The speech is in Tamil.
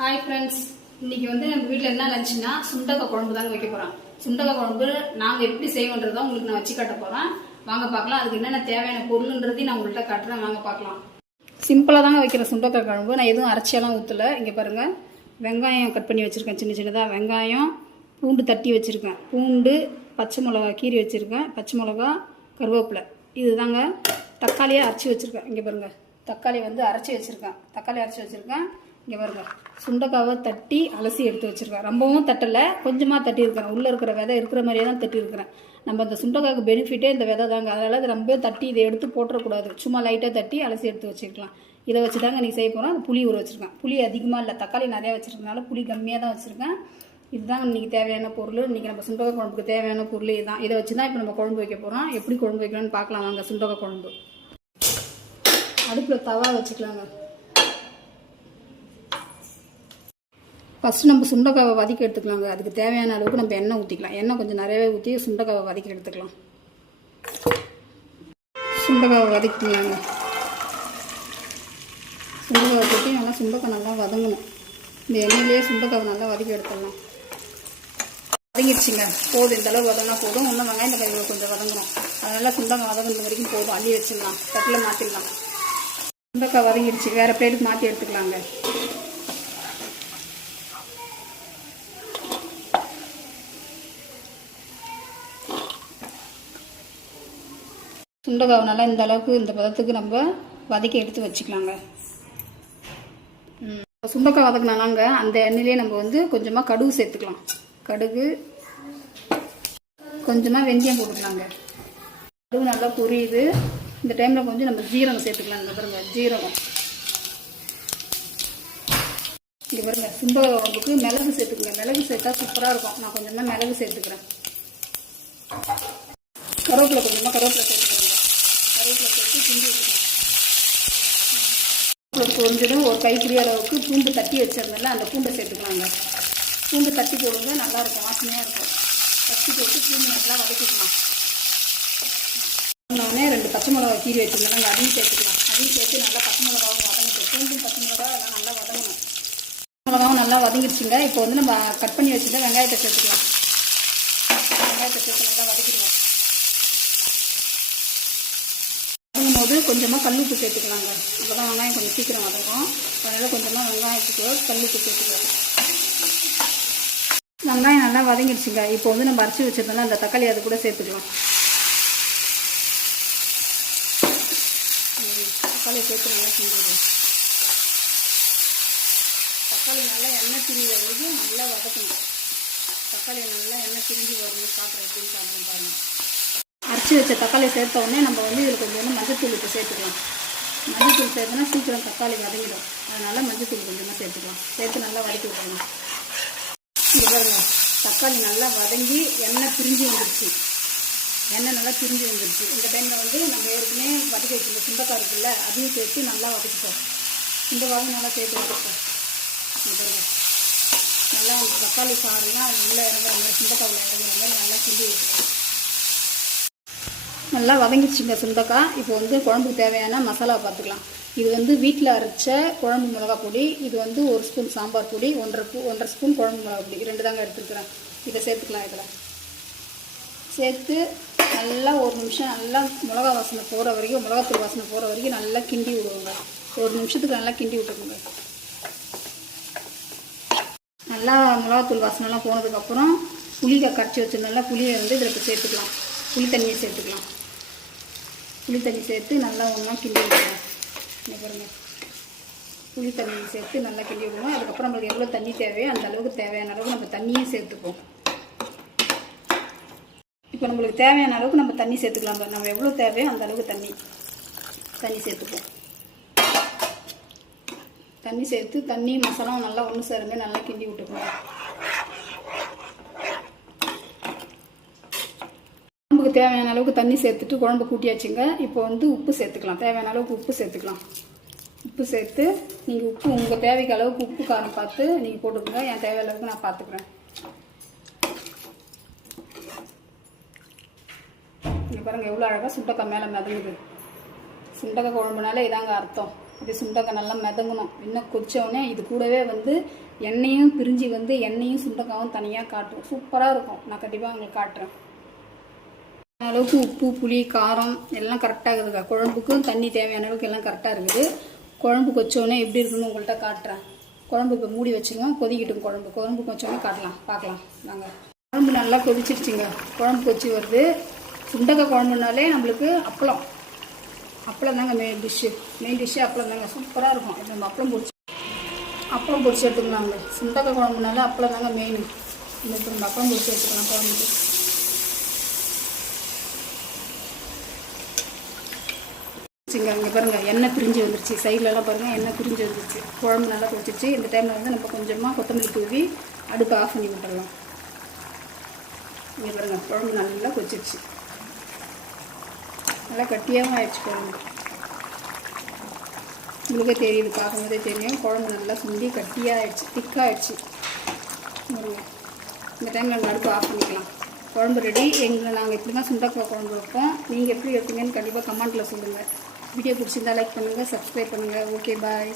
ஹாய் ஃப்ரெண்ட்ஸ், இன்னைக்கு வந்து நம்ம வீட்டில் என்ன லஞ்சுன்னா சுண்டக்காய் குழம்பு தாங்க வைக்க போகிறோம். சுண்டக்காய் குழம்பு நாங்கள் எப்படி செய்வோன்றதை உங்களுக்கு நான் வச்சு காட்ட போகிறேன். வாங்க பார்க்கலாம். அதுக்கு என்னென்ன தேவையான பொருள்ன்றதையும் நான் உங்கள்கிட்ட காட்டுறேன். வாங்க பார்க்கலாம். சிம்பிளாக தாங்க வைக்கிற சுண்டக்காய் குழம்பு. நான் எதுவும் அரைச்சியெல்லாம் ஊற்றலை. இங்கே பாருங்கள், வெங்காயம் கட் பண்ணி வச்சுருக்கேன். சின்ன சின்னதாக வெங்காயம், பூண்டு தட்டி வச்சுருக்கேன், பூண்டு, பச்சை மிளகா கீரி வச்சுருக்கேன், பச்சை மிளகா, கருவேப்பிலை. இது தாங்க. தக்காளியை அரைச்சி வச்சுருக்கேன். இங்கே பாருங்கள், தக்காளி வந்து அரைச்சி வச்சுருக்கேன். தக்காளி அரைச்சி வச்சுருக்கேன். இங்கே பாருங்க, சுண்டக்காவை தட்டி அலசி எடுத்து வச்சுருக்கேன். ரொம்பவும் தட்டலை, கொஞ்சமாக தட்டி இருக்கிறேன். உள்ளே இருக்கிற விதை இருக்கிற மாதிரியே தான் தட்டி இருக்கிறேன். நம்ம இந்த சுண்டக்காய்க்கு பெனிஃபிட்டே இந்த விதை தாங்க. அதனால் அது ரொம்ப தட்டி இதை எடுத்து போட்டுறக்கூடாது. சும்மா லைட்டாக தட்டி அலசி எடுத்து வச்சுக்கலாம். இதை வச்சு தாங்க நீ செய்ய போகிறோம். புளி ஊற வச்சுருக்கேன். புளி அதிகமாக இல்லை, தக்காளி நிறையா வச்சுருக்கனால புளி கம்மியாக தான் வச்சுருக்கேன். இதுதான் இன்றைக்கி தேவையான பொருள். இன்றைக்கி நம்ம சுண்டக்காய் குழம்புக்கு தேவையான பொருள் இதுதான். இதை வச்சு தான் இப்போ நம்ம குழம்பு வைக்க போகிறோம். எப்படி குழம்பு வைக்கலாம்னு பார்க்கலாம் வாங்க. சுண்டக்காய் குழம்பு அடுப்பில் தவா வச்சுக்கலாங்க. ஃபஸ்ட்டு நம்ம சுண்டக்காவை வதக்கி எடுத்துக்கலாங்க. அதுக்கு தேவையான அளவுக்கு நம்ம எண்ணெய் ஊற்றிக்கலாம். எண்ணெய் கொஞ்சம் நிறையவே ஊற்றி சுண்டக்காவை வதக்கி எடுத்துக்கலாம். சுண்டக்காவை வதக்கிக்கலாங்க. சுண்டக்காவை ஊற்றி நல்லா சுண்டக்காய் நல்லா வதங்கணும். இந்த எண்ணெயிலேயே சுண்டக்காவை நல்லா வதக்கி எடுத்துடலாம். வதங்கிடுச்சிங்க, போதும். இந்தளவு வதங்கினா போதும். இன்னும் வெங்காயம் தக்காளி கொஞ்சம் வதங்கணும். அதனால் சுண்டக்காய் வதங்கின வரைக்கும் போதும். அள்ளி வச்சிடலாம், தட்டில் மாற்றிடலாம். சுண்டக்காய் வதங்கிடுச்சு, வேறு பிளேட்டுக்கு மாற்றி எடுத்துக்கலாங்க. சுண்டக்காவை நல்லா இந்த அளவுக்கு இந்த பதத்துக்கு நம்ம வதக்கி எடுத்து வச்சுக்கலாங்க. சுண்டக்காய் வதக்கினாங்க அந்த எண்ணெயிலே நம்ம வந்து கொஞ்சமாக கடுகு சேர்த்துக்கலாம். கடுகு, கொஞ்சமாக வெந்தயம் போட்டுக்கலாங்க. கடுகு நல்லா பொரியுது. இந்த டைமில் கொஞ்சம் நம்ம ஜீரகம் சேர்த்துக்கலாம். இந்த பாருங்க, ஜீரகம். இங்கே பாருங்க, சுண்டக்காய் குழம்புக்கு மிளகு சேர்த்துக்கங்க. மிளகு சேர்த்தா சூப்பராக இருக்கும். நான் கொஞ்சமாக மிளகு சேர்த்துக்கிறேன். கருவேப்பிலை, கொஞ்சமாக கருவேப்பிலை சேர்த்துக்கிறேங்க. கருவேப்பிலை சேர்த்து கிண்டி வச்சுக்கலாம். கொஞ்சம் ஒரு கைப்பிடி அளவுக்கு பூண்டு தட்டி வச்சிருந்தேன்ல, அந்த பூண்டை சேர்த்துக்கலாங்க. பூண்டு தட்டி போடுங்க, நல்லாயிருக்கும், வாசனையாக இருக்கும். தட்டி போட்டு பூண்டு நல்லா வதக்கிக்கலாம். உடனே 2 பச்சை மிளகா கீரி வச்சுருந்தேன், அதையும் சேர்த்துக்கலாம். அதையும் சேர்த்து நல்லா பச்சை மிளகாவும் வதங்கிட்டு, பூண்டும் பச்சை மிளகா எல்லாம் நல்லா வதங்கணும். மிளகாவும் நல்லா வதங்கிடுச்சுங்க. இப்போ வந்து நம்ம கட் பண்ணி வச்சுருந்தா வெங்காயத்தை சேர்த்துக்கலாம். வெங்காயத்தை சேர்த்து நல்லா வதக்கிடுவோம். போது கொஞ்சமாக கல்லுப்பு சேர்த்துக்கலாங்க. அப்போ தான் வெங்காயம் கொஞ்சம் சீக்கிரம் வதங்கும். அதனால் கொஞ்சமாக வெங்காயத்துக்கு கல்லுப்பு சேர்த்துக்கலாம். வெங்காயம் நல்லா வதங்கிடுச்சுங்க. இப்போ வந்து நம்ம அரைச்சி வச்சிருந்தோம்னா அந்த தக்காளி அது கூட சேர்த்துக்கலாம். தக்காளியை சேர்த்து நல்லா கிண்டிடுவோம். தக்காளி நல்லா எண்ணெய் திரிஞ்ச வரைக்கும் நல்லா வதக்கணும். தக்காளி நல்லா எண்ணெய் திரிஞ்சு வரணும். சாப்பிட்ற எப்படின்னு சாப்பிட்றோம் பாருங்கள். அரைச்சி வச்ச தக்காளி சேர்த்த உடனே நம்ம வந்து இதில் கொஞ்சம் மஞ்சத்தூள் இப்போ சேர்த்துக்கலாம். மஞ்சத்தூள் சேர்த்தோன்னா சீக்கிரம் தக்காளி வதங்கிடும். அதனால் மஞ்சத்தூள் கொஞ்சமாக சேர்த்துக்கலாம். சேர்த்து நல்லா வதக்கி விடணும். இங்கே பாருங்கள், தக்காளி நல்லா வதங்கி எண்ணெய் பிரிஞ்சு வந்துடுச்சு. எண்ணெய் நல்லா பிரிஞ்சு வந்துடுச்சு. இந்த டைமில் வந்து நம்ம ஏற்கனவே வதக்கி வச்சுருந்த சுண்டக்காய் இருக்குல்ல, அதையும் சேர்த்து நல்லா வதக்கிட்டோம். சுண்டக்காவும் நல்லா சேர்த்து வதக்கிட்டோம். இங்கே பாருங்கள், நல்லா தக்காளி சாறுலாம் உள்ளே இறங்குற மாதிரி, சுண்டக்காவில் இறங்குற மாதிரி நல்லா கிண்டி வச்சுருக்கோம். நல்லா வதங்கிடுச்சுங்க சுண்டக்காய். இப்போ வந்து குழம்புக்கு தேவையான மசாலா பார்த்துக்கலாம். இது வந்து வீட்டில் அரைச்ச குழம்பு மிளகா பொடி. இது வந்து 1 ஸ்பூன் சாம்பார் பொடி, 1.5 ஸ்பூன் குழம்பு மிளகா பொடி, 2 தாங்க எடுத்துருக்குறேன். இதை சேர்த்துக்கலாம். இதில் சேர்த்து நல்லா 1 நிமிஷம் நல்லா மிளகா வாசனை போகிற வரைக்கும், மிளகாத்தூள் வாசனை போகிற வரைக்கும் நல்லா கிண்டி விடுவோங்க. 1 நிமிஷத்துக்கு நல்லா கிண்டி விட்டுருங்க. நல்லா மிளகாத்தூள் வாசனைலாம் போனதுக்கப்புறம் புளிக்காய் கரைச்சி வச்சுருந்தோம்ல, புளியை வந்து இதில் இப்போ சேர்த்துக்கலாம். புளி தண்ணியை சேர்த்துக்கலாம். புளி தண்ணி சேர்த்து நல்லா ஒன்றா கிண்டி விடுவோம். இங்கே பாருங்கள், புளி தண்ணி சேர்த்து நல்லா கிண்டி விடுவோம். அதுக்கப்புறம் நம்மளுக்கு எவ்வளோ தண்ணி தேவையோ அந்த அளவுக்கு தேவையான அளவுக்கு நம்ம தண்ணியும் சேர்த்துப்போம். இப்போ நம்மளுக்கு தேவையான அளவுக்கு நம்ம தண்ணி சேர்த்துக்கலாம். நம்ம எவ்வளோ தேவையோ அந்த அளவுக்கு தண்ணி சேர்த்துப்போம். தண்ணி சேர்த்து தண்ணி மசாலாவும் நல்லா ஒன்று சேருங்க, நல்லா கிண்டி விட்டுக்கணும். குழம்புக்கு தேவையான அளவுக்கு தண்ணி சேர்த்துட்டு குழம்பு கூட்டியாச்சுங்க. இப்போ வந்து உப்பு சேர்த்துக்கலாம். தேவையான அளவுக்கு உப்பு சேர்த்துக்கலாம். உப்பு சேர்த்து நீங்கள் உப்பு உங்கள் தேவைக்கு அளவுக்கு உப்பு காரம் பார்த்து நீங்கள் போட்டுக்கோங்க. என் தேவையான அளவுக்கு நான் பார்த்துக்குறேன். இங்கே பாருங்கள், எவ்வளோ அழகாக சுண்டக்காய் மேலே மிதங்குது. சுண்டக்காய் குழம்புனால இதாங்க அர்த்தம். இப்படி சுண்டக்காய் நல்லா மிதங்கணும். இன்னும் கொதிச்சோடனே இது கூடவே வந்து எண்ணெயும் பிரிஞ்சு வந்து எண்ணெயும் சுண்டக்காவும் தனியாக காட்டும். சூப்பராக இருக்கும். நான் கண்டிப்பாக உங்களுக்கு காட்டுறேன். அளவுக்கு உப்பு புளி காரம் எல்லாம் கரெக்டாக இருக்குதுக்கா. குழம்புக்கும் தண்ணி தேவையான அளவுக்கு எல்லாம் கரெக்டாக இருக்குது. குழம்பு கொச்சோடனே எப்படி இருக்குன்னு உங்கள்கிட்ட காட்டுறேன். குழம்பு இப்போ மூடி வச்சுக்கோங்க, கொதிக்கிட்டும். குழம்பு கொச்சோடனே பார்க்கலாம் நாங்கள். குழம்பு நல்லா கொதிச்சிருச்சுங்க. குழம்பு கொச்சி வருது. சுண்டக்காய் குழம்புனாலே நம்மளுக்கு அப்பளம் தாங்க மெயின் டிஷ்ஷு அப்பளம் தாங்க. சூப்பராக இருக்கும். இப்போ நம்ம அப்பளம் பொரிச்சு எடுத்துக்கலாங்க. சுண்டக்காய் குழம்புனால அப்பளம் தாங்க மெயின். இப்போ நம்ம அப்பளம் பொரிச்சு எடுத்துக்கலாம் குழம்புக்கு. இங்கே பாருங்கள் எண்ணெய் பிரிஞ்சு வந்துருச்சு. சைட்லலாம் பாருங்கள் எண்ணெய் பிரிஞ்சு வந்துருச்சு. குழம்பு நல்லா கொதிச்சிருச்சு. இந்த டைமில் வந்து நம்ம கொஞ்சமாக கொத்தமல்லி தூவி அடுப்பு ஆஃப் பண்ணி விட்டுடலாம். இங்கே பாருங்கள் குழம்பு நல்லா கொதிச்சிருச்சு. நல்லா கட்டியாகவும் ஆயிடுச்சு குழம்பு. உங்களுக்கே தெரியுது, பார்க்கும்போதே தெரியும். குழம்பு நல்லா சுண்டி கட்டியாக ஆயிடுச்சு, திக்காகிடுச்சு. இந்த டைமில் நம்ம அடுப்பு ஆஃப் பண்ணிக்கலாம். குழம்பு ரெடி. நாங்கள் இப்படி தான் சுண்டக்காய் குழம்பு வைப்போம். நீங்கள் எப்படி வைப்பீங்கன்னு கண்டிப்பாக கமெண்ட்டில் சொல்லுங்கள். வீடியோ பிடிச்சிருந்தா லைக் பண்ணுங்கள், சப்ஸ்கிரைப் பண்ணுங்கள். Okay bye.